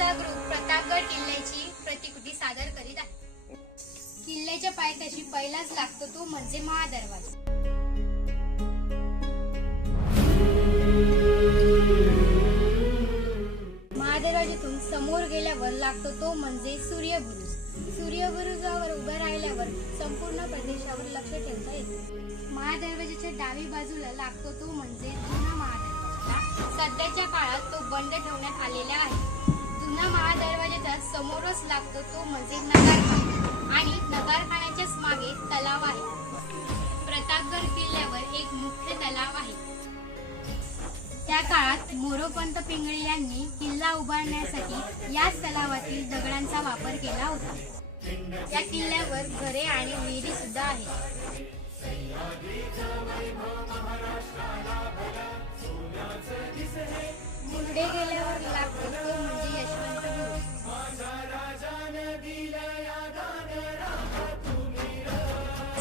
आमचा ग्रुप प्रतापगड किल्ल्याची प्रतिकृती सादर करीत आहे. किल्ल्याच्या पायथ्याशी पहिलाच लागतो तो म्हणजे महादरवाजा. महादरवाजेतून समोर गेल्यावर लागतो तो म्हणजे सूर्यबुरुज सूर्यबुरुजावर उभा राहिल्यावर संपूर्ण प्रदेशावर लक्ष ठेवता येते. महादरवाजाच्या डावी बाजूला लागतो तो म्हणजे जुना महादरवाजा. सध्याच्या काळात तो बंद ठेवण्यात आलेला आहे. समोरच लागतो तो म्हणजे नगारखाना. आणि नगारखान्याच्याच मागे तलाव आहे. प्रतापगड किल्ल्यावर एक मुख्य तलाव आहे. त्या काळात मोरोपंत पिंगळे यांनी किल्ला उभारण्यासाठी याच तलावातील दगडांचा वापर केला होता. या किल्ल्यावर घरे आणि विहिरी सुद्धा आहेत.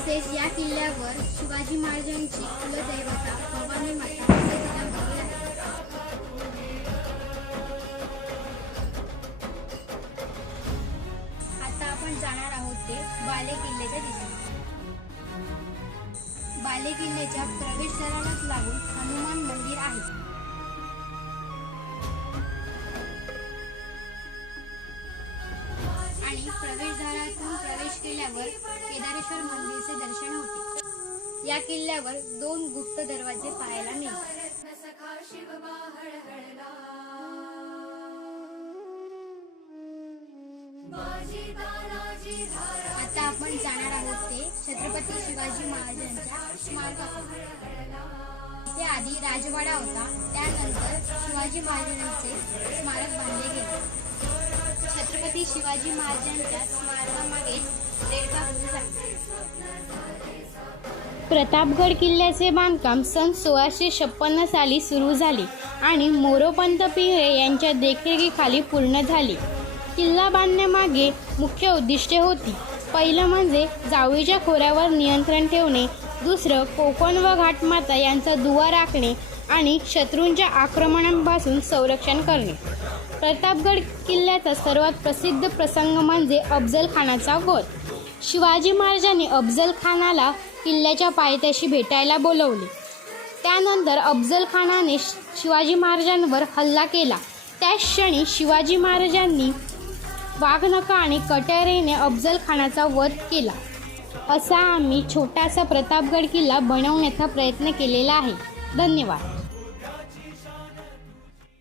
तसेच या किल्ल्यावर शिवाजी महाराजांची कुलदैवता भवानी माता असे आहे आता आपण जाणार आहोत ते बाले किल्ल्याच्या दिशेने. बाले किल्ल्याच्या प्रवेशद्वारालाच लागून आणि प्रवेशद्वारातून प्रवेश केल्यावर केदारेश्वर मंदिरचे दर्शन होते. या किल्ल्यावर दोन गुप्त दरवाजे पाहायला मिळतात. आता आपण जाणार आहोत ते छत्रपती शिवाजी महाराजांच्या स्मारकाकडे आधी राजवाडा होता त्यानंतर शिवाजी महाराजांचे स्मारक बांधले गेले. छत्रपती शिवाजी महाराजांच्या स्मारकामागे प्रतापगड किल्ल्याचे बांधकाम सन सोळाशे छप्पन्न साली सुरू झाले आणि मोरोपंत पिंगळे यांच्या देखरेखीखाली पूर्ण झाले. किल्ला बांधण्यामागे मुख्य उद्दिष्टे होती. पहिलं म्हणजे जावळीच्या खोऱ्यावर नियंत्रण ठेवणे दुसरं कोकण व घाटमाता यांचा दुवा राखणे आणि शत्रूंच्या आक्रमणांपासून संरक्षण करणे. प्रतापगड किल्ल्याचा सर्वात प्रसिद्ध प्रसंग म्हणजे अफजल खानाचा वध. शिवाजी महाराजांनी अफजल खानाला किल्ल्याच्या पायथ्याशी भेटायला बोलवले. त्यानंतर अफजल खानाने शिवाजी महाराजांवर हल्ला केला. त्याच क्षणी शिवाजी महाराजांनी वाघनका आणि कट्यारेने अफजल खानाचा वध केला. असा आम्ही छोटासा प्रतापगड किल्ला बनवण्याचा प्रयत्न केलेला आहे. धन्यवाद.